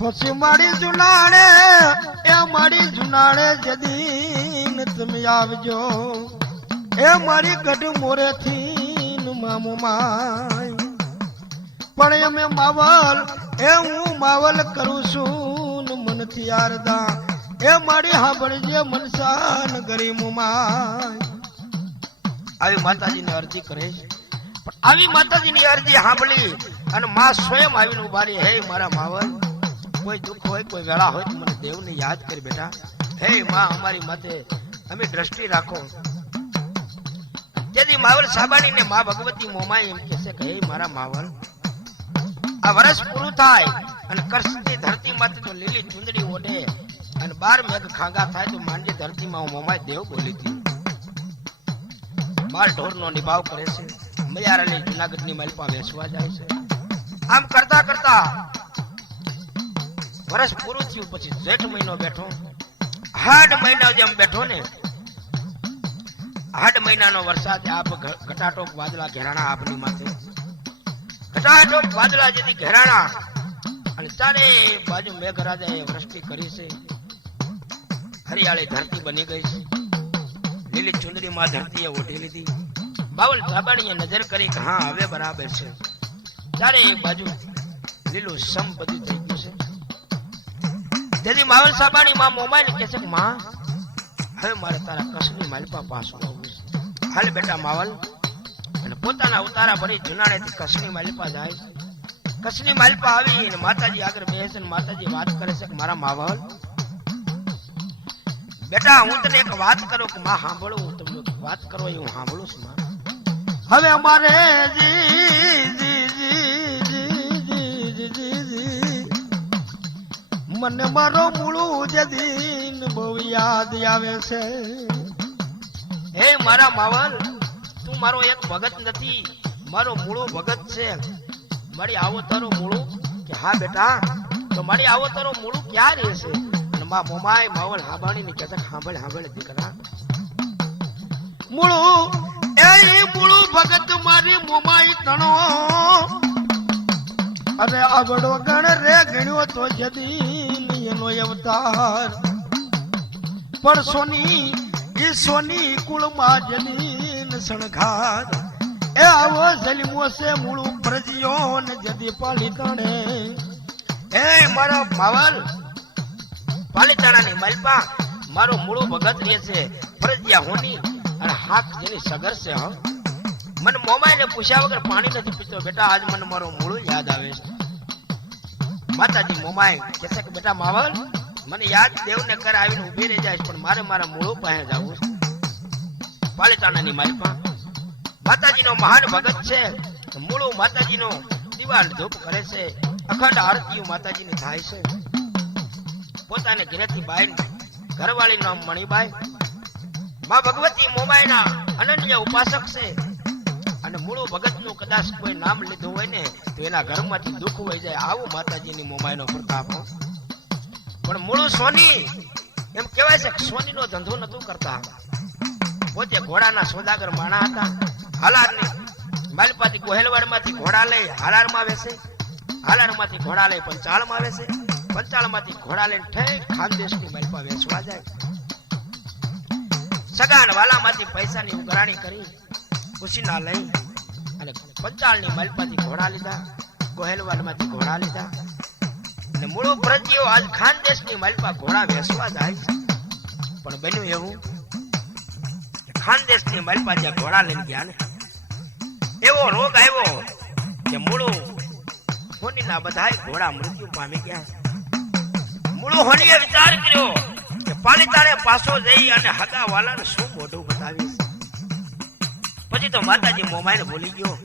પછી મારી જુનાડે એ મારી જુનાડે જદીન તમે આવજો એ મારી ગઢ મોરેથી મામો માય પણ અમે માવલ એ હું માવલ કરું છું મનથી આરદા એ મારી હાંભળજે મનસાન ગરીમો માય આવી માતાજીની અરજી કરે છે પણ આવી માતાજીની અરજી સાંભળી અને માં સ્વયં આવીને ઉભા રહી હે મારા માવલ કોઈ દુઃખ હોય કોઈ વેળા હોય તો મને દેવને યાદ કરી બેટા હે માં અમારી માથે તમે દ્રષ્ટિ રાખો તેથી માવલ સાબાની ને માં ભગવતી મોમાઈ એમ કહેશે કે હે મારા માવલ આ વર્ષ પૂરું થાય અને કરસતી ધરતી માંથી તો લીલી ચુંદડી ઓઢે અને 12 મેઘ ખાંગા થાય તો માંડી ધરતીમાં હું મોમાઈ દેવ બોલી હતી માર ઢોરનો નિભાવ કરે છે મયારાની જુનાગઢની માલપા વેસવા જાય છે આમ કરતા કરતા વર્ષ પૂરું થયું પછી જેઠ મહિનો બેઠો હાડ મહિના જેમ બેઠો ને હાડ મહિનાનો વરસાદ આપ ઘટાટોપ વાદળા ઘેરાણા આપની માથે ઘટાટોપ વાદળા જેથી ઘેરાણા અને ચારે બાજુ મેઘરાજાએ વૃષ્ટિ કરી છે હરિયાળી ધરતી બની ગઈ છે લીલી ચુંદડી માં ધરતીએ ઓઢી લીધી બાવલ સાબાણીએ નજર કરી કે હા હવે બરાબર છે ચારે એક બાજુ લીલું સમ બધું થઈ ગયું છે તેથી માવલ સાબાણી માં મોમાઈને કહે છે કે માં હવે મારે તારા કસની માલપા પાછું આવવું છે હાલ બેટા માવલ અને પોતાના ઉતારા ભરી જુનાળેથી કસની માલપા જાય કસની માલપા આવી અને માતાજી આગળ બેસે અને માતાજી વાત કરે છે કે મારા માવલ બેટા હું તને એક વાત કરું કે માં સાંભળું હું તમને વાત કરો એ હું સાંભળું છું માં હવે અમારે મને મારો મૂળું જદીન બહુ યાદ આવે છે હે મારા માવલ તું મારો એક ભગત નથી મારો મૂળો ભગત છે મારી આવો તારો મૂળું કે હા બેટા તો મારી આવો તારો મૂળું ક્યાં રહેશે માં મોમાઈ માવલ હાંભળી ને કહેતા હાંભળ દીકરા મૂળું એ મૂળું ભગત મારી મોમાઈ તણો અરે આવડો ગણ રે ગણ્યો તો જદીન એનો અવતાર પણ સોની કુળમાં જદીન સણઘાર એ આવો જલિમો છે મૂળું પ્રજ્યો ને જદી પાલી તણે એ મારા માવલ પાલીતાણાની માલપા મારો મૂળો ભગત રહે છે ફરજિયા હોની અને હાથ જેની સગર છે હ મને મોમાઈને પૂછ્યા વગર પાણી નથી પીતો બેટા આજ મને મારો મૂળો યાદ આવે છે માતાજી મોમાઈ કહે છે કે બેટા માવલ મને યાદ દેવને કર આવીને ઊભી રહી જાય પણ મારે મારા મૂળો પાસે જવું છે પાલીતાણાની માલપા માતાજીનો મહાન ભગત છે મૂળો માતાજીનો દિવાલ ધૂપ કરે છે અખંડ આરતીઓ માતાજીની થાય છે પોતાને ઘરેથી બાઈ ઘરવાળી નામ મણીબાઈ માં ભગવતી મોમાઈના અનન્ય ઉપાસક છે અને મૂળો ભગતનું કદાચ કોઈ નામ લીધું હોય ને તો એના ઘરમાંથી દુઃખ વહી જાય આવું માતાજીની મોમાઈનો પ્રતાપ પણ મૂળો સોની એમ કહેવાય છે કે સોનીનો ધંધો નતું કરતા પોતે ઘોડાના સોદાગર માણા હતા હાલારની માલપાથી ગોહેલવાડમાંથી ઘોડા લઈ હાલારમાં વેસે હાલારમાંથી ઘોડા લઈ પંચાળમાં વેસે પંચાળમાંથી ઘોડા લઈને ઠેક ખાનદેશની માલપા વેચવા જાય સગાન વાલામાંથી પૈસાની ઉઘરાણી કરી ખુશીના લઈ અને પંચાળની માલપાથી ઘોડા લીધા ગોહેલવાડમાંથી ઘોડા લીધા અને મૂળો પ્રજ્યો આજ ખાનદેશની માલપા ઘોડા વેચવા જાય પણ બન્યું એવું ખાનદેશની માલપા જ્યાં ઘોડા લઈને ગયા ને એવો રોગ આવ્યો કે મૂળો હોનીના બધાય ઘોડા મૃત્યુ પામી ગયા મૂળો હોનીએ વિચાર કર્યો કે પાલીતાણે પાછો જઈ અને હગા વાલાને શું મોઢું બતાવીશ પછી તો માતાજી મોમાઈને ભૂલી ગયો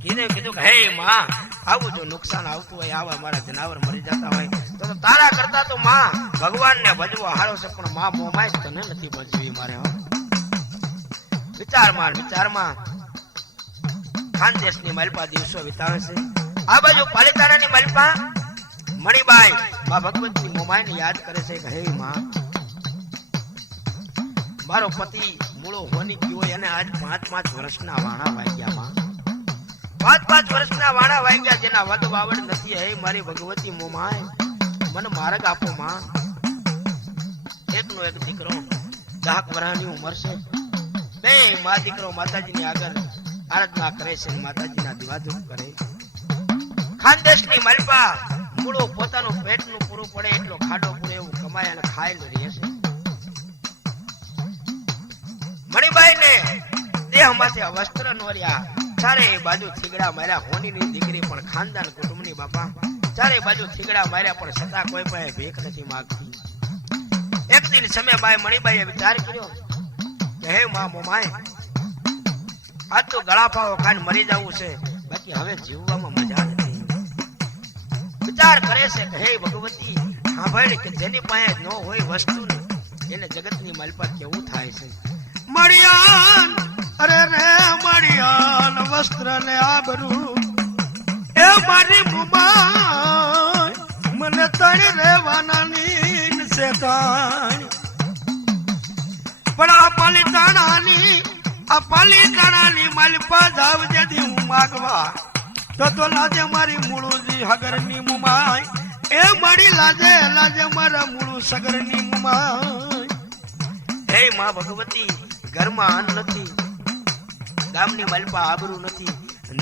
કીધું કે હે માં આવું જો નુકસાન આવતું હોય આવા મારા જનાવર મરી જતા હોય તો તારા કરતા તો માં ભગવાનને ભજવો હારો છે પણ માં મોમાઈ તને નથી ભજવી મારે વિચારમાં ખાનદેશની માલપા દિવસો વિતાવે છે આ બાજુ પાલીતાણાની માલપા મણીબાઈ માં ભગવતી મોમાઈને યાદ કરે છે કે હે માં મારો પતિ મૂળો હોની ગયો એને આજ 5-5 વર્ષના વાણા વાગ્યા માં 5-5 વર્ષના વાણા વાગ્યા જેના વદ વાવડ નથી હે મારી ભગવતી મોમાઈ મને માર્ગ આપો માં. એકનો એક દીકરો 10 વર્ષની ઉંમર છે. બે માં દીકરો માતાજીની આગળ આરાધના કરે છે, માતાજીના દીવાધૂપ કરે. ખાનદેશની માલપા મૂળો પોતાનું પેટનું પૂરું પડે એટલો ખાડો પૂરે એવું કમાય અને ખાઈ રહે છે. મણિબાઈ ને દેહમાંથી વસ્ત્ર નોર્યા, ચારે બાજુ થીગડા માર્યા. હોનીની દીકરી પણ ખાનદાન કુટુંબની બાપા, ચારે બાજુ થીગડા માર્યા પણ છતાં કોઈ પાસે ભીખ નથી માંગતી. એક દિન સમય બાઈ મણિબાઈએ વિચાર કર્યો કે હે માં મોમાય, આજ તો ગળા પાવો ખાઈને મરી જવું છે, બાકી હવે જીવવામાં મજા નથી. વિચાર કરે છે કે હે ભગવતી, સાંભળ કે જેની પાસે ન હોય વસ્તુ એને જગતની માલપા કેવું થાય છે. મળિયાન અરે રે મળિયાન વસ્ત્ર ને આબરૂ એ મારી મુમાય, મને તણી રેવાના નીન છે તાણી. પણ આ પાલીતાણાની માલપા જાવ જેથી હું માગવા તો લાજે મારી મૂળુજી હગરની મુમાય, એ મારી લાજે મારા મૂળું સગરની મુમાય. હે માં ભગવતી, ઘરમાં અન્ન નથી, ગામની માલપા આબરૂ નથી,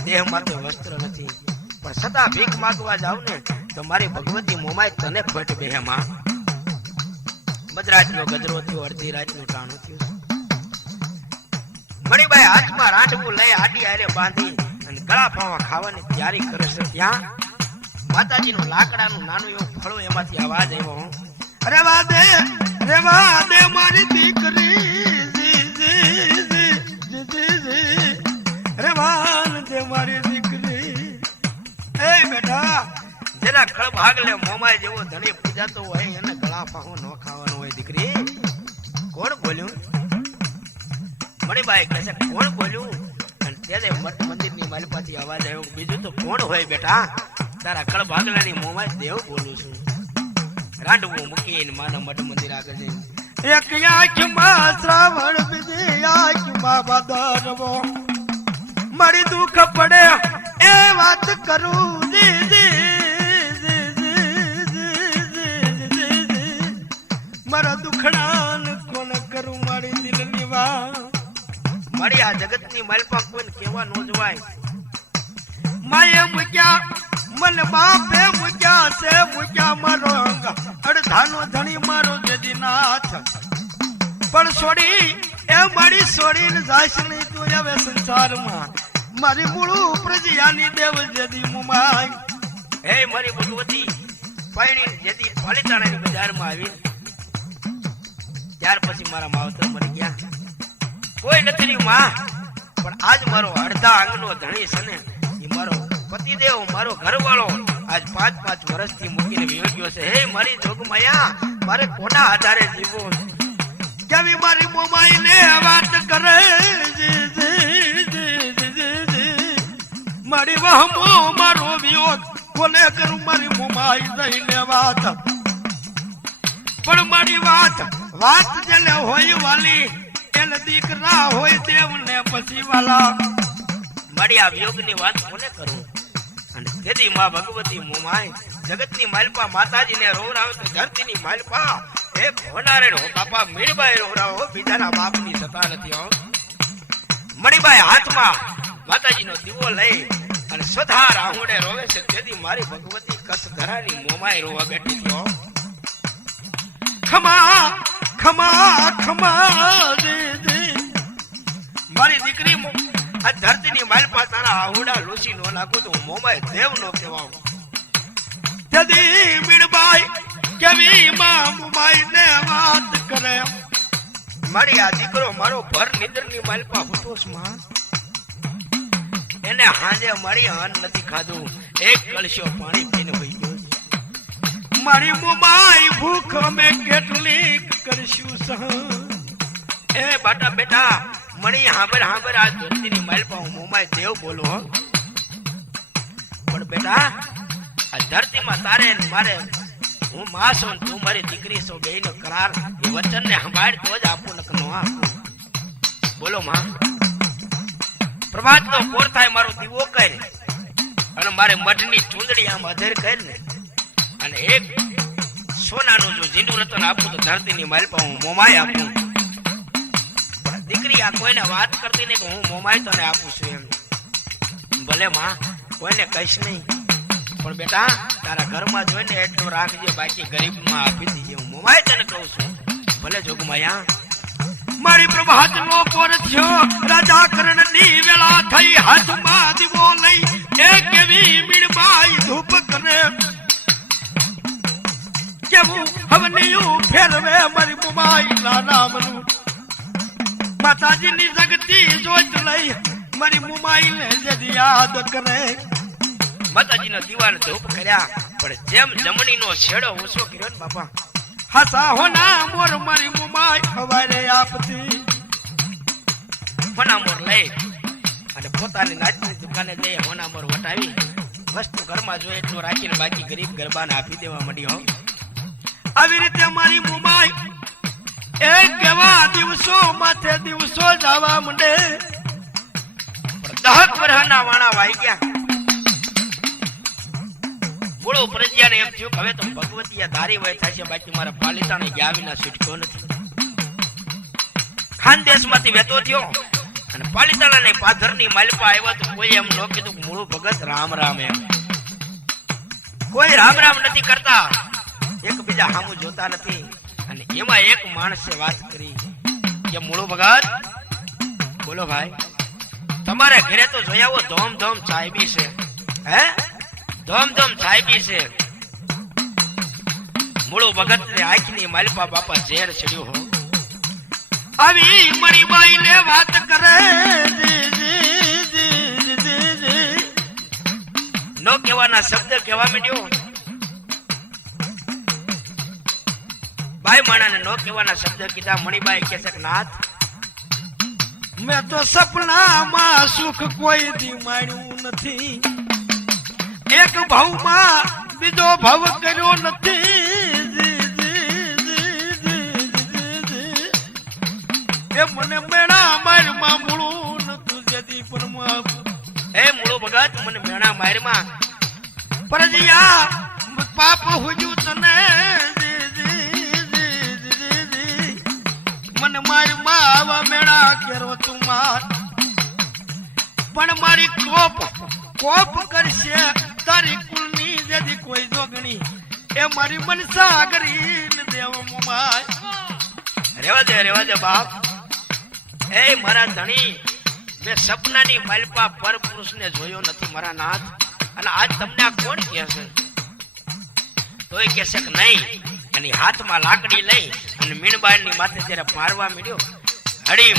દેહ માટે વસ્ત્ર નથી, પણ છતાં ભીખ માંગવા જાવ ને તો મારી ભગવતી મોમાય તને ખોટ બેહે માં. મધરાતનો ગજરો થયો, અડધી રાતનું ટાણું થયું. મણિબાઈ હાથમાં રાંઠવું લઈ આડી આરે બાંધી અને ગળા પાવા ખાવાની તૈયારી કરે છે. ત્યાં માતાજીનું લાકડાનું નાનું એવું ફળું, એમાંથી અવાજ આવ્યો, રેવા દે મારી દીકરી, રેવાન દે મારી દીકરી. એ બેટા, જેના કળ ભાગલે મોમાય જેવો ધણી પૂજાતો હોય એને ગળા પાહો ન ખાવાનો હોય. દીકરી, કોણ બોલ્યું? મણિબાઈ કહે છે, કોણ બોલ્યું? અને ત્યારે મઠ મંદિરની માલપાથી અવાજ આવ્યો, બીજું તો કોણ હોય બેટા? તારા કળ ભાગલાની મોમાય દેવ બોલું છું. રાંડવું મૂકીને માના મઠ મંદિર આગળ જઈને એક આંખમાં શ્રાવણ, બીજી આંખમાં ભાદરવો, મારી દુઃખ પડે એ વાત કરું. મારા દુખડાન કોણ કરું, મારી દિલની વાત. મારી આ જગતની માલપા કોઈને કેવા નો જવાય. માએ મૂક્યા મને બાપે મૂક્યા છે, મૂક્યા મારો અંગ અડધાનો ધણી મારો જદીનાથ. પણ છોડી એ મારી છોડીને જાશ નહીં તું હવે સંસારમાં, મારી મૂળું પ્રજયાની દેવ જદી મુમાય. હે મારી ભગવતી, પૈણી જદી પાલીતાણાની બજારમાં આવી, ત્યાર પછી મારા માવતર મરી ગયા. કોઈ નથી રહ્યું માં, પણ આજ મારો અડધા અંગનો ધણી છે ને, એ મારો પતિદેવ, મારો ઘરવાળો આજ 5-5 વર્ષથી મૂકીને વિયો ગયો છે. હે મારી જોગમાયા, મારે કોના આધારે જીવો? કેવી મારી મોમાઈ ને વાત કરે, મારી વહમો મારો વિયોગ કોને કરું? મારી મોમાઈ જઈને વાત, પણ મારી વાત જેને હોય વાલી, એને દીકરા હોય દેવ ને પછી વાલા. મારી આ વિયોગની વાત કોને કરું? અને તેથી માં ભગવતી મોમાય જગતની માલપા માતાજીને રોવરાવે તો ધરતીની માલપા એ હોનારે હો બાપા મીણબાઈ રોવરાવો, બીજાના બાપની સતા નથી હો. મણિબાઈ હાથમાં માતાજીનો દીવો લઈ અને સદા રાહુડે રોવે છે. તેથી મારી ભગવતી કસ ધરાની મોમાય રોવા બેઠી હતી હો. ખમા ખમા ખમા દે મારી દીકરી, આ ધરતીની માલપા તારા આહુડા લોસી નો નાખું તો મોમાય દેવ નો કહેવાવ. તેથી મીણબાઈ કેવી માં મોમાઈ ને વાત કરે, મારી આ દીકરો મારો ભર નિંદરની માલપા હુતોસ માં, એને હાજે મારી અન્ન નથી ખાધું, એક કળશો પાણી પીને વહી ગયો. મારી મોમાઈ ભૂખ અમે કેટલી કરશું સહન. એ બાટા બેટા મણી હાંભર આ ધરતીની માલપા હું મોમાય દેવ બોલો. પણ બેટા આ ધરતીમાં તારે મારે, હું માં છું તું મારી દીકરી છો, બેયનો કરાર એ વચન ને સંભાળ તો જ આપું, નક નો આપું. બોલો માં. પ્રભાત નો પોર થાય મારો દીવો કરી અને મારે મઢની ચૂંદડી આમ અધેર કરી ને અને એક સોનાનું જો જીંડું રતન આપું તો ધરતીની માલપા હું મોમાય આપું. પણ દીકરી આ કોઈને વાત કરતી નહીં કે હું મોમાય તને આપું છું એમ. ભલે માં કોઈને કહીશ નહીં, પણ બેટા તારા ઘરમાં જોઈને એટલું રાખજે, બાકી ગરીબમાં આપી દીજે. હું મોમાય તને કહું છું. ભલે જોગમાયા. મારી પ્રભાત નો પોર થયો, રાજા કરણની વેળા થઈ, હાથમાં દીવો લઈ એક કેવી મીણબાઈ ધૂપ કરે. કેવું હવનિયું ફેરવે મારી મોમાઈ ના નામનું. માતાજીની જગતી જોત લઈ મારી મોમાઈ ને જદી યાદ કરે. માતાજીના દીવાને ધૂપ કર્યા, પણ જેમ જમણીનો છેડો ઊંચો કર્યો ને બાપા, હસા હોના મોર મારી મોમાઈ હવારે આપતી. હોના મોર લઈ અને પોતાની નાચની દુકાને જઈ હોના મોર વટાવી વસ્તુ ઘરમાં જોઈએ એટલું રાખીને બાકી ગરીબ ગરબાને આપી દેવા માંડી. હો આવી રીતે મારી મોમાઈ એક કેવા દિવસો માથે દિવસો જવા માંડે. પણ 10 વર્ષના વાણા વાઈ ગયા. બોળો પ્રજ્ઞાને એમ થયું હવે તો ભગવતીયા ધારી વય થશે, બાકી મારા પાલિતાને ગયા વિના છૂટકો નથી. ખાનદેશમાંથી વેતો થયો અને પાલિતાણાને પાધરની માલપા આવ્યા તો કોઈ એમ ન કીધું મૂળું ભગત રામ રામ એમ. કોઈ રામ રામ નથી કરતા, એકબીજા સામું જોતા નથી. અને એમાં એક માણસે વાત કરી કે મૂળું ભગત બોલો ભાઈ, તમારે ઘરે તો જોયાવો ધોમ ધોમ ચાયબી છે. હે ધોમ ધોમ ચાયબી છે. મૂળું ભગત ને આંખની માલપા બાપા ઝેર ચડ્યું. હો આવી મારી બાઈ ને વાત કરે નો કહેવાના શબ્દ કહેવા માંડ્યો. બાઈ માણાને નો કહેવાના શબ્દ કીધા. મણીબાઈ કહે છે નાથ, મેં તો સપનામાં સુખ કોઈ દી માણ્યું નથી, એક ભાવમાં બીજો ભાવ કર્યો નથી. એ મને મેણા મારમાં મૂળું નતું જતી પણ એ મૂળો ભગત મને મેણા મારમાં પરજિયા પાપ હુજ્યું તને. મને મારમાં આવા મેણા કેરો તું માર, પણ મારી કોપ કરશે તારી કુળની જેથી કોઈ જોગણી. એ મારી મનસા કરીને દેવ મોમાય. રેવા દે બાપ. એ મારા ધણી, મેં સપનાની માલપા પર પુરુષને જોયો નથી મારા નાથ. અને આજ તમને આ કોણ કહે છે? તોય કહેશે કે નહીં. અને હાથમાં લાકડી લઈ અને મીણબાઈની માથે જ્યારે મારવા માંડ્યો, હડીમ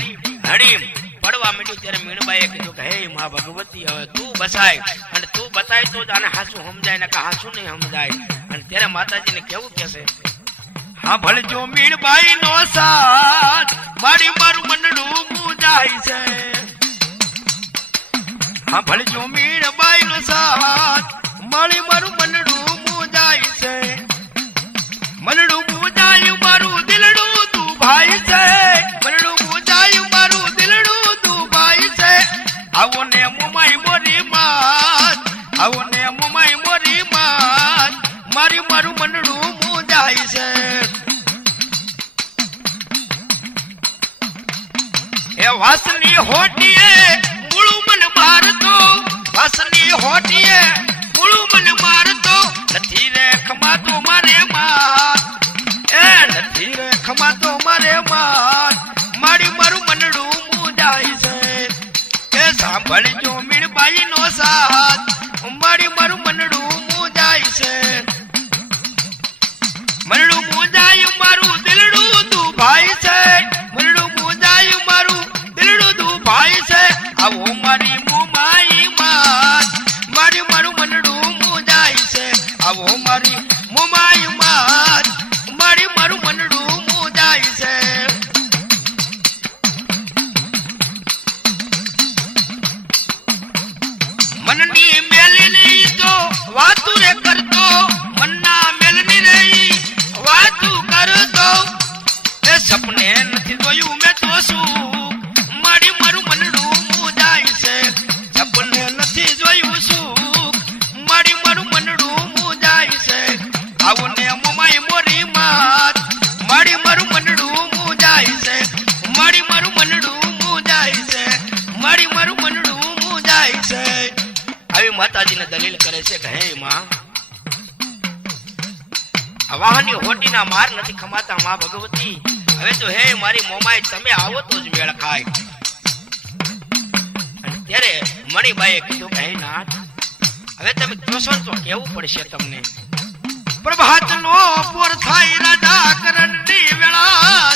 હડીમ પડવા માંડ્યું, ત્યારે મીણબાઈએ કીધું કે હે મા ભગવતી હવે તું બસાય, અને તું બતાય તો જ આને હાસું સમજાય ને કે હાસું નહીં સમજાય. અને ત્યારે માતાજીને કેવું કહેશે, હા ભળજો મીણબાઈ નો સાથ, મારી મારું મનડું મૂંઝાય છે. હા ભળજો મીણબાઈ નો સાથ, મારી મારું મનડું મૂંઝાય છે. મનડું મૂંઝાયું મારું દિલડું તું ભાઈ છે. મનડું મૂંઝાયું મારું દિલડું તું ભાઈ છે. આવો ને મોમાઈ મોરી માત, આવો ને મોમાઈ મોરી માત, મારી મારું મનડું મૂંઝાય છે. એ વાસની હોટીએ મૂળું મન મારતો, વાસની હોટીએ મૂળું મન મારતો, નથી રે ખમાતો મારે માત. એ નથી રે ખમાતો મારે માત, મારી મારું મનડું મૂંઝાય છે. એ સાંભળજો મીણબાઈ નો સાથ, મારી મારું મનડું મૂંઝાય છે. મનડું મૂંઝાયું મારું દિલડું તું ભાઈ છે. મનડું મૂંઝાયું મારું દિલડું તું ભાઈ છે. આવો મારી મોમાઈ માત, મારી મારું મનડું મૂંઝાય છે. આવો મારી મોમાઈ છે કે હે માં, આ વાહની હોટીના માર નથી ખમાતા માં ભગવતી, હવે તો હે મારી મોમાઈ તમે આવો તો જ મેળ ખાય. અને ત્યારે મણિબાઈએ કીધું કે હે નાથ, હવે તમે જોશો તો કેવું પડશે તમને. પ્રભાતનો પોર થાય રાજા કરણની વેળા,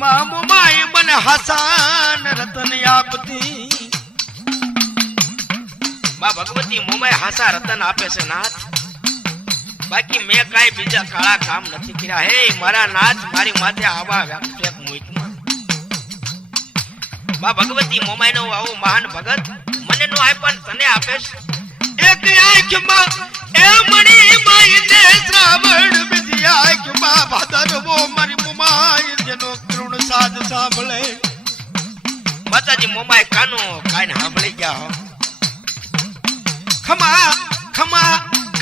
મા મોમાઈ મને હસાન રતન આપતી. બા ભગવતી મોમાઈ હાસા રતન આપે છે નાથ, બાકી મેં કાંઈ બીજા કાળા કામ નથી કર્યા. હે મારા નાથ, મારી માથે આવા વ્યાખ્યાક મૂકમાં. બા ભગવતી મોમાઈ નો આવો મહાન ભગત મને નો આપ્યા તને આપે છે. એક આંખમાં એ મણી માઈ ને શ્રાવણ, બીજી આંખમાં ભાદરવો મારી મોમાઈ જેનો કરુણ સાદ સાંભળે. માતાજી મોમાઈ કાનો કાઈને સાંભળી ગયા હો. ખમા ખમા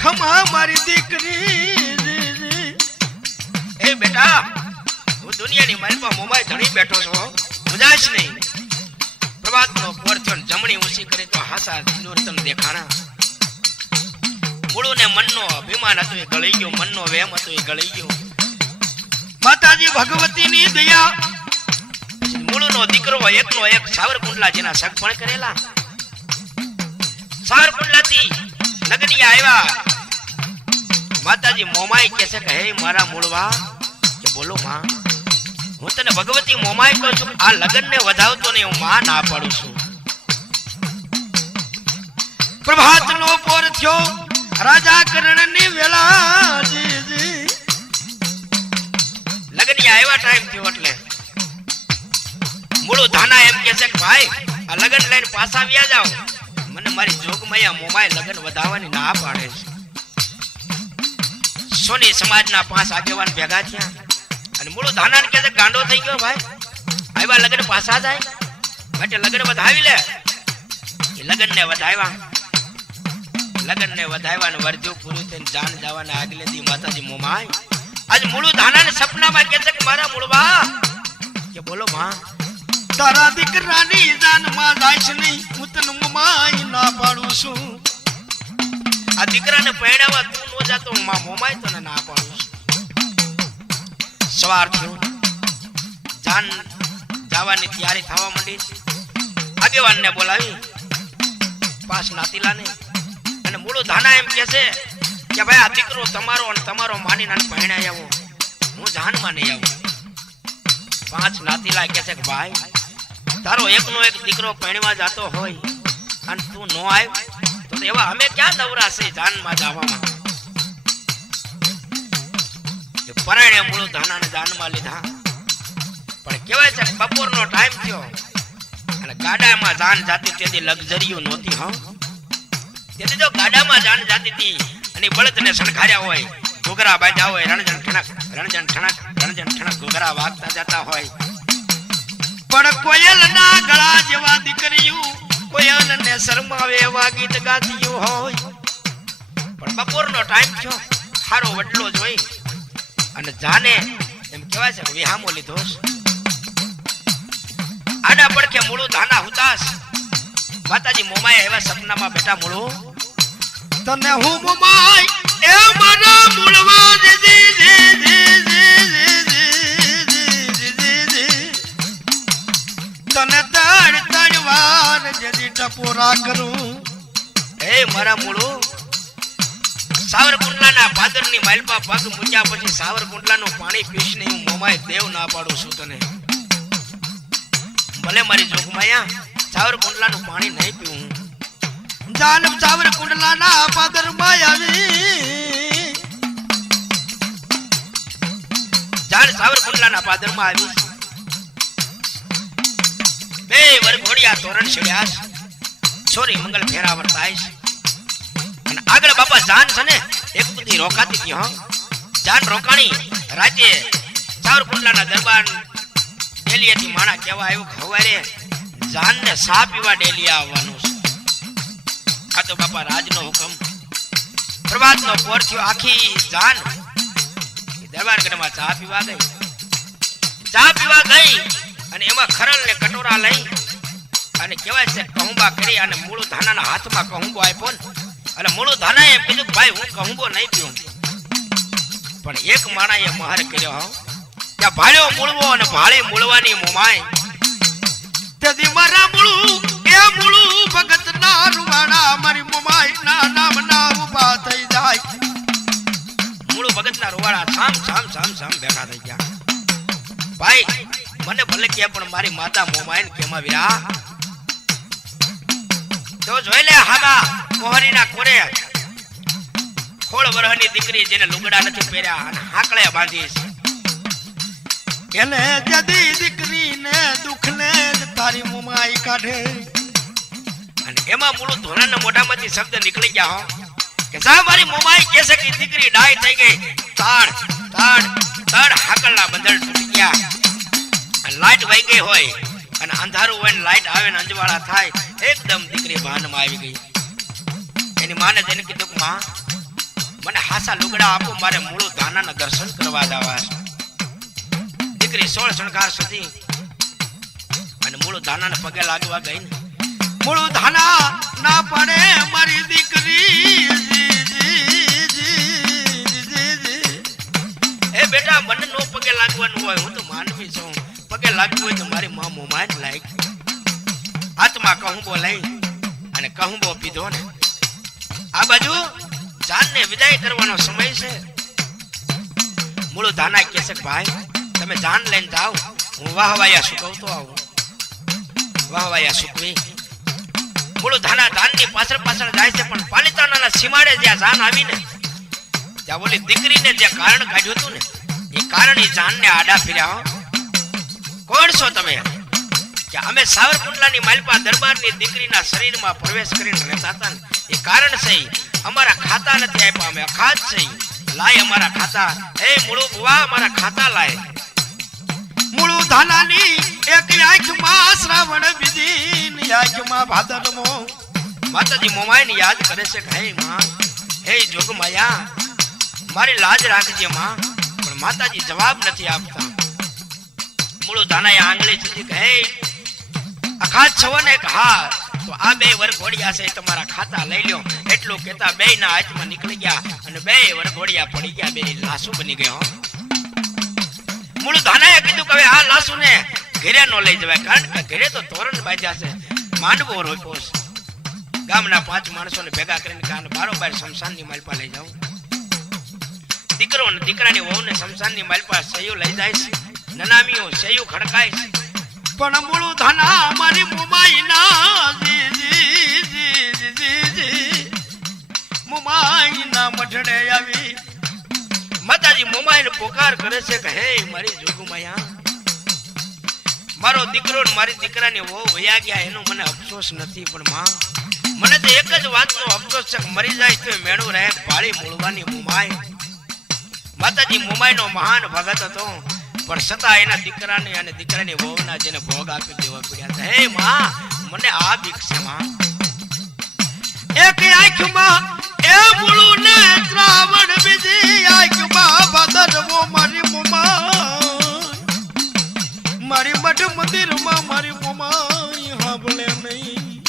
ખમા મારી દીકરી. એ બેટા, હું દુનિયાની માલમાં મોમાઈ ધણી બેઠો છો, મુજાશ નહીં. પ્રભાતનો પોર થયો ને જમણી ઊંચી કરી તો હાસા નૂરતન દેખાણા. મૂળું ને મનનો અભિમાન હતું એ ગળી ગયો, મનનો વેમ હતો એ ગળી ગયો. માતાજી ભગવતીની દયા. મૂળનો દીકરો એકનો એક સાવરકુંડલા જેના સગપણ કરેલા. સાવરકુંડલાથી નગરીયા આવ્યા. માતાજી મોમાઈ કહે છે કે હે મારા મૂળવા, કે બોલો માં, હું તને ભગવતી મોમાઈ કહું છું, આ લગ્ન ને વધાવતો નહીં, હું માં ના પાડું છું. પ્રભાતનો પોર થયો રાજા કરણની વેળા, લગનિયા એવા ટાઈમ થયો એટલે મૂળો ધાના એમ કે છે કે ભાઈ આ લગન લઈને પાછા વ્યા જાઓ. મને મારી જોગમૈયા મોમાઈ લગન વધાવવાની ના પાડે છે. સોની સમાજના 5 આગેવાન ભેગા થયા અને મૂળો ધાનાને કહે છે ગાંડો થઈ ગયો ભાઈ, આવ્યા લગન પાછા જાય માટે લગન વધાવી લે. એ લગન ને વધાવ્યા. લગન ને વધાવ્યા ને વર્ધ્યું પૂરું થઈને જાન જવાના આગલે દી માતાજી મોમાઈ આજ મૂળું ધાનાને સપનામાં કહે છે કે મારા મૂળવા, કે બોલો માં, તારા દીકરાની જાનમાં જાઈશ નહીં, હું તને મોમાઈ ના પાડું છું. આ દીકરાને પરણાવવા તું નો જાતો, માં મોમાઈ તને ના પાડું છું. સવાર થયો, જાન જવાની તૈયારી થવા માંડી. આગેવાનને બોલાવી, પાસ નાતીલાને, અને મૂળું ધાના એમ કહે છે કે ભાઈ આ દીકરો તમારો અને તમારો માનીને પરણાઈ આવો, હું જાનમાં નહીં આવું. 5 નાતીલા કહે છે કે ભાઈ તારો એકનો એક દીકરો પરણવા જતો હોય અને તું નો આવ તો એવા અમે ક્યાં નવરાશે જાનમાં જવામાં. પરણે મૂળું ધાનાને જાનમાં લીધા. પણ કહેવાય છે કે બપોરનો ટાઈમ થયો અને ગાડામાં જાન જાતી તેથી લક્ઝરીઓ નહોતી. હા, તેથી તો ગાડામાં જાન જાતી હતી અને બળદને શણગાર્યા હોય, ઘોઘરા બાંધ્યા હોય, રણજણ ઠણક રણજણ ઠણક રણજણ ઠણક ઘોઘરા વાગતા જતા હોય. પણ કોયલના ગળા જેવા દીકરીઓ, કોયલને શરમાવે એવા ગીત ગાતી હોય. પણ બપોરનો ટાઈમ થયો, હારો વડલો જોઈ અને જાને એમ કહેવાય છે કે વિહામો લીધો. આડા પડખે મૂળું ધાના હુતાસ. માતાજી મોમાઈ એવા સપનામાં બેટા મૂળું, તને હું મોમાઈ એ મારા મૂળવા તને ત્રણ વાર જદી ટપોરા કરું. હે મારા મૂળું, સાવરકુંડલાના ભાદરની માલપા પગ મૂક્યા પછી સાવરકુંડલાનું પાણી પીશ નહીં, હું મોમાઈ દેવ ના પાડું છું તને. ભલે મારી જોગમાયા સાવરકુંડલાનું પાણી નહીં પીવું. જાન સાવરકુંડલાના પાદરમાં આવી, જાન સાવરકુંડલાના પાદરમાં આવી. 2 વરઘોડિયા તોરણ છેડ્યા, છોરી મંગલ ફેરા વર્તાય. અને આગળ બાપા જાન છે ને એક બધી રોકાતી હતી. હા, જાન રોકાણી. રાતે સાવરકુંડલાના દરબાર ડેલીએથી માણા કેવા આવ્યું કે હવારે જાનને સા પીવા ડેલી આવવાનું છે. આ તો બાપા રાજનો હુકમ. પ્રભાતનો પોર થયો, આખી જાન દરબારગઢમાં ચા પીવા ગઈ. ચા પીવા ગઈ અને એમાં ખરલ ને કટોરા લઈ અને કહેવાય છે કહુંબા કરી અને મૂળું ધાનાના હાથમાં કહુંબો આપ્યો ને અને મૂળું ધાનાએ એમ કીધું ભાઈ હું કહુંબો નહીં પીઉં પણ એક માણાએ મહાર કર્યો કે ભાળ્યો મૂળવો અને ભાળી મૂળવાની મોમાય તેથી મારા મૂળું એ મૂળું ભગત ના રૂવાડા મારી મોમાય ના નામ ના ઉભા થઈ જાય મૂળું ભગત ના રૂવાડા સામ સામ સામ સામ બેઠા થઈ ગયા ભાઈ મને ભલે કે પણ મારી માતા મોમાય કેમાં વીરા તો જોઈ લે હાબા મોહરીના કોરે ખોળ વરહની દીકરી જેને લુગડા નથી પહેર્યા અને હાકળે બાંધી છે એને જદી દીકરીને દુખને તારી મોમાઈ કાઢે અને એમાં મૂળું ધોરાના મોઢામાંથી શબ્દ નીકળી ગયા હો કે સા મારી મોમાઈ કહેશે કે દીકરી ડાય થઈ ગઈ તાડ તાડ તાડ હાકળના બંધળ તૂટી ગયા અને લાઈટ વહી ગઈ હોય અને અંધારું હોય ને લાઈટ આવે ને અંજવાળા થાય એકદમ દીકરી ભાનમાં આવી ગઈ એની માને તેને કીધું કે માં મને હાસા લુગડા આપો મારે મૂળું ધાનાના દર્શન કરવા જવા છે દીકરી 16 શણગાર સજી અને મૂળું ધાનાને પગે લાગવા ગઈ ને મૂળું ધાના ના પડે મારી દીકરી એ બેટા મને નો પગે લાગવાનું હોય હું તો માનવી છું પગે લાગવું હોય તો મારી માં મોમાય જ લાગ હાથમાં કહુંબો લઈ અને કહુંબો પીધો ને આ બાજુ જાનને વિદાય કરવાનો સમય છે મૂળું ધાના કહે છે ભાઈ તમે જાન લઈને જાઓ હું વાહવાયા સુકવતો આવું વાહવાયા સુકવી મૂળું ધાના જાનની પાછળ પાછળ જાય છે પણ પાલિતાણાના સીમાડે જ્યાં જાન આવીને ત્યાં ઓલી દીકરીને જે કારણ કાઢ્યું હતું ને એ કારણ એ જાનને આડા ફેર્યા કોણ છો તમે કે અમે સાવરકુંડલાની માલપા દરબારની દીકરીના શરીરમાં પ્રવેશ કરીને રહેતા હતા ને એ કારણ છે અમારા ખાતા નથી આપ્યા અમે અખાત છે લાય અમારા ખાતા એ મૂળું બુવા અમારા ખાતા લાય મૂળું ધાનાની એક આંખમાં શ્રાવણ બીજી આંખમાં ભાદરમો માતાજી મોમાઈને યાદ કરે છે કે હે માં હે જોગમાયા મારી લાજ રાખજે માં પણ માતાજી જવાબ નથી આપતા મૂળું ધાનાએ આંગળી ચીધી કે હે અખાત છો ને કે હા તો આ બે વરઘોડિયા છે તમારા ખાતા લઈ લ્યો એટલું કહેતા બે ના હાથમાં નીકળી ગયા અને બે વરઘોડિયા પડી ગયા બે લાશુ બની ગયો મૂળું ધાનાએ કીધું કે આ લાશુ ને ઘરે નો લઈ જવાય કારણ કે ઘરે તો તોરણ બાંધ્યા છે માંડવો રોપ્યો છે ગામના 5 માણસોને ભેગા કરીને કાન બારોબાર શમશાનની માલપા લઈ જાવ દીકરો ને દીકરાની વહુને શમશાનની માલપા સૈયું લઈ જાય છે નનામીઓ સૈયું ખડકાય છે પણ મૂળું ધાના મારી મોમાઈ ના મોમાઈ ના મઢડે આવી માતાજી મોમાઈને પોકાર કરે છે કે હે મારી જોગમાયા મારો દીકરો ને મારી દીકરાની વહુ વયા ગયા એનો મને અફસોસ નથી પણ માં મને તો એક જ વાતનો અફસોસ છે કે મરી જાય તો મેણું રહે પાળી મૂળવાની મોમાઈ માતાજી મોમાઈનો મહાન ભગત હતો પણ છતાં એના દીકરાને અને દીકરાની વહુના જેને ભોગ આપી દેવા પડ્યા હતા હે માં મને આ બીક છે માં એક આંખમાં એ મૂળું ને શ્રાવણ બીજી આંખમાં ભાદરવો મારી મોમાઈ મારી મઠ મંદિરમાં મારી મોમાઈ હાંભળે નહીં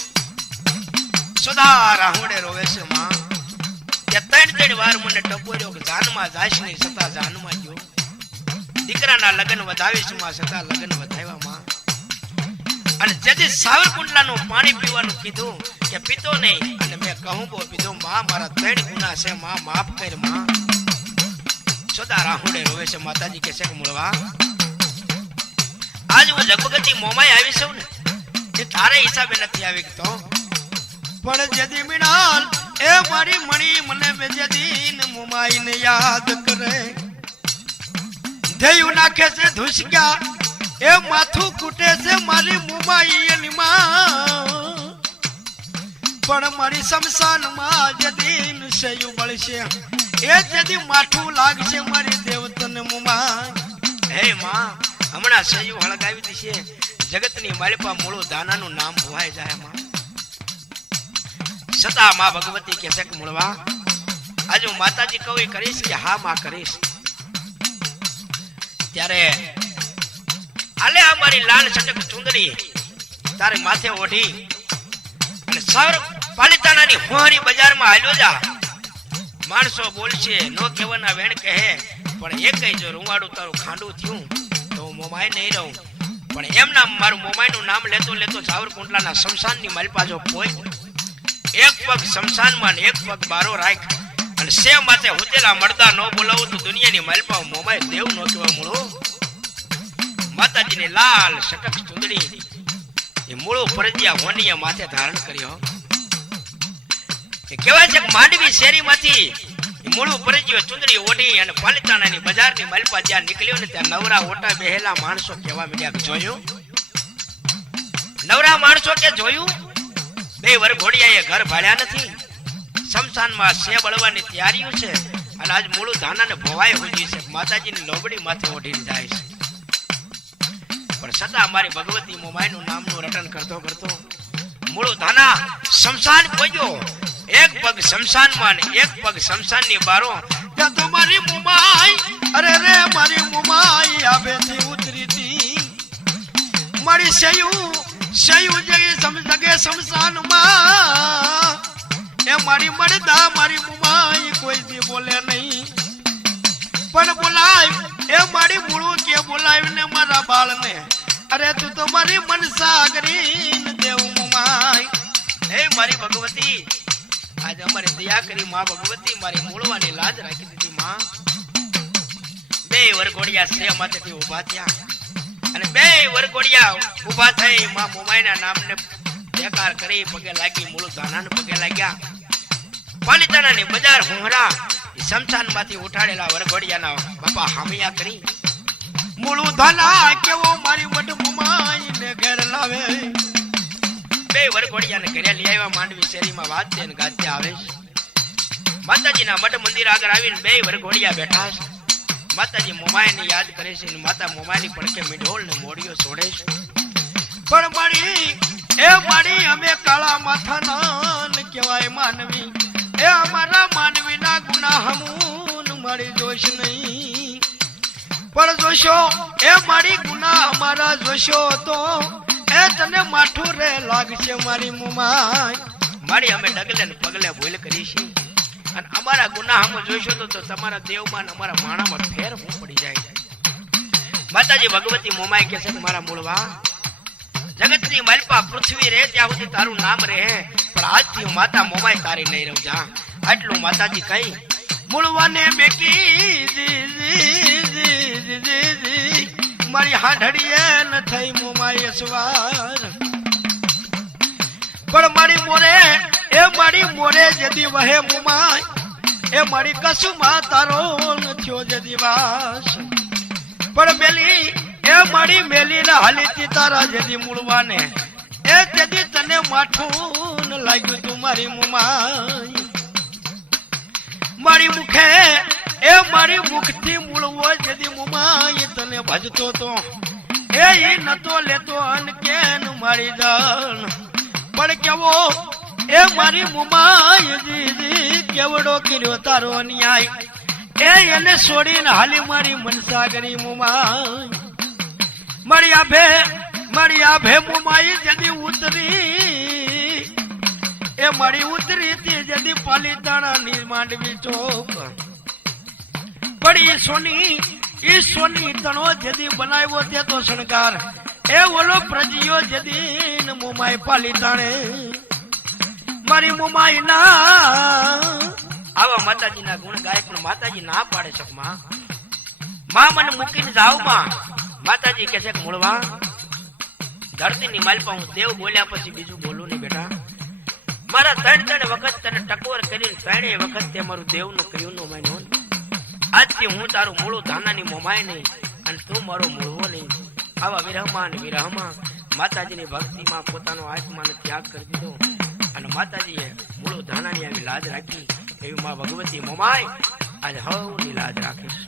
સદા રાહુડે રોવે છે માં કે 3 વાર મને ટપોર્યો કે જાનમાં જાઈશ નહીં છતાં જાનમાં ગયો દીકરાના લગ્ન વધાવીશ માં છતાં લગ્ન વધાવ્યા માં અને જેથી સાવરકુંડલાનું પાણી પીવાનું કીધું કે પીતો નહીં અને મેં કહુંબો પીધો માં મારા 3 ગુના છે માં માફ કર માં સદા રાહુડે રોવે છે માતાજી કહે છે કે મૂળવા આજ હું જગબગતી મોમાઈ આવી છું ને એ તારે હિસાબે નથી આવી તો પણ જેદી મિણાલ એ મારી મણી મને બેજેદીન મોમાઈને યાદ કરે ધેયું નાખે છે ધુસક્યા એ માથું કૂટે છે મારી મોમાઈ એની માં પણ મારી શમશાનમાં જદીન સયું બળશે એ જેદી માથું લાગશે મારી દેવતને મોમાઈ હે માં હમણાં સયું હળગાવી દીશે જગતની માલિપા મૂળું દાનાનું નામ ભવાઈ જાય માં છતાં માં ભગવતી કહે છે કે મૂળવા આજે હું માતાજી કહું કરીશ કે હા માં કરીશ ત્યારે આલે અમારી લાલ ચટક ચુંદડી તારે માથે ઓઢી અને સર પાલિતાણાની હોહરી બજારમાં હાલ્યો જા. માણસો બોલશે, નો કહેવાના વેણ કહે, પણ એકય જો રૂવાડું તારું ખાંડું થયું તો હું મોમાય નહીં રહું. પણ એમ નામ મારું મોમાયનું નામ લેતો લેતો સાવરકુંડલાના શમશાનની માલપા જો પોઈ, એક પગ શમશાનમાં એક પગ બારો રાખ અને સે માથે હુતેલા મરદા ન બોલાવું તો દુનિયાની માલપા મોમાય દેવ નો કહેવા મૂળો. માતાજીની લાલ સટક ચૂંદડી એ મૂળો ફરજિયા હોનીએ માથે ધારણ કર્યો. કહેવાય છે કે માંડવી શેરીમાંથી મૂળું ફરજિયો ચૂંદડી ઓઢી અને પાલિતાણાની બજારની માલપા જ્યાં નીકળ્યો ને ત્યાં નવરા ઓટા બેહેલા માણસો કહેવા માંડ્યા, જોયું નવરા માણસો કે જોયું? બે વરઘોડિયાએ ઘર ભાડ્યા નથી, શમશાનમાં સે બળવાની તૈયારીઓ છે અને આજ મૂળું ધાનાને ભવાય હોજી છે, માતાજીની લોબડી માથે ઓઢીને જાય છે. પણ છતાં મારી ભગવતી મોમાઈનું નામનું રટન કરતો કરતો મૂળું ધાના શમશાન પહોંચ્યો. એક પગ શમશાનમાં ને એક પગ શમશાનની બારો. ત્યાં તો મારી મોમાઈ, અરે રે મારી મોમાઈ આવેથી ઉતરીતી. મારી સયું જેવી જગે શમશાનમાં એ મારી મરદા મારી મોમાઈ કોઈ દી બોલે નહીં, પણ બોલાય એ મારી મૂળું કે બોલાવીને મારા બાળને, અરે તું તો મારી મનસા કરીને દેવ મોમાઈ. હે મારી ભગવતી, આજે અમારી દયા કરી માં ભગવતી, મારી મૂળવાની લાજ રાખી દીધી માં. બે વરઘોડિયા સે માથેથી ઊભા થયા અને બે વરઘોડિયા ઊભા થઈ માં મોમાઈના નામને બેકાર કરી પગે લાગી, મૂળ ધાનાને પગે લાગ્યા. પાલિતાણાની બજાર હોહરા શમશાનમાંથી ઉઠાડેલા વરઘોડિયાના બાપા હામિયા કરી. મૂળું ધાના કેવો મારી વડ મોમાઈ ને ઘેર લાવે. બે વરઘોડિયાને ઘરે લઈ આવ્યા. માંડવી શેરીમાં વાજતે ને ગાજતે આવે છે. માતાજીના મઠ મંદિર આગળ આવીને બે વરઘોડિયા બેઠા છે. માતાજી મોમાઈને યાદ કરે છે અને માતા મોમાઈની પડખે મીઢોળ ને મોડિયો છોડે છે. પણ મારી અમે કાળા માથાના કહેવાય માનવી, એ અમારા માનવીના ગુનાહ હમુન મારી જોશ નહીં, પણ જોશો એ મારી ગુનાહ અમારા જોશો તો એ તને માઠું રે લાગશે મારી મોમાઈ. મારી અમે ડગલે ને પગલે ભૂલ કરી છે અને અમારા ગુનાહમાં જોઈશો તો તમારા દેવમાં અમારા માણામાં ફેર હું પડી જાય. માતાજી ભગવતી મોમાઈ કહે છે કે મારા મૂળવા, જગતની માલપા પૃથ્વી રહે ત્યાં સુધી તારું નામ રહે, પણ આજથી હું માતા મોમાઈ તારી નહીં રહું. જા આટલું માતાજી કહી મૂળવાને મેકી મારી હાંઢડીએ ન થઈ મોમાઈ સવાર. પણ મારી મોરે જદી વહે મોમાઈ, એ મારી કસુમાં તારો થયો જદી વાસ. પણ મેલી એ મારી મેલી ને હાલીતી તારા જદી મૂળવાને, એ જદી તને માઠું લાગ્યું તું મારી મોમાઈ. મારી મુખે એ મારી મુખથી મૂળવો જદી મોમાઈ તને ભજતો તો એ નતો લેતો અન કેન મારી જાન. પણ કેવો એ મારી મોમાઈ દીદી કેવડો કર્યો તારો અન્યાય, એ એને છોડીને હાલી મારી મનસા કરી મોમાઈ. મારી આભે મોમાઈ જદી ઉતરી, એ મારી ઉતરી તી જદી પાલિતાણાની માંડવી ચોક. પણ ઈ સોની તણો જદી બનાવ્યો તે તો શણગાર, એ ઓલો પ્રજીયો જદી મોમાઈ પાલિતાણે મારી મોમાઈ ના. આવા માતાજીના ગુણ ગાય પણ માતાજી ના પાડે છે. માં મને મૂકીને જાવ માં. માતાજી કહે છે કે મૂળવા, ધરતીની માલપા હું દેવ બોલ્યા પછી બીજું બોલું નહીં બેટા. મારા ત્રણ વખત તને ટકોર કરીને ત્રણેય વખત તે મારું દેવનું કર્યું નો માન્યો. આજથી હું તારું મૂળું ધાનાની મોમાય નહીં અને તું મારો મૂળવો નહીં. આવા વિરહમાં માતાજીની ભક્તિમાં પોતાનો આત્માનો ત્યાગ કરી દીધો અને માતાજીએ મૂળું ધાનાની આવી લાજ રાખી. એવી માં ભગવતી મોમાય આજ હવની લાજ રાખે છે.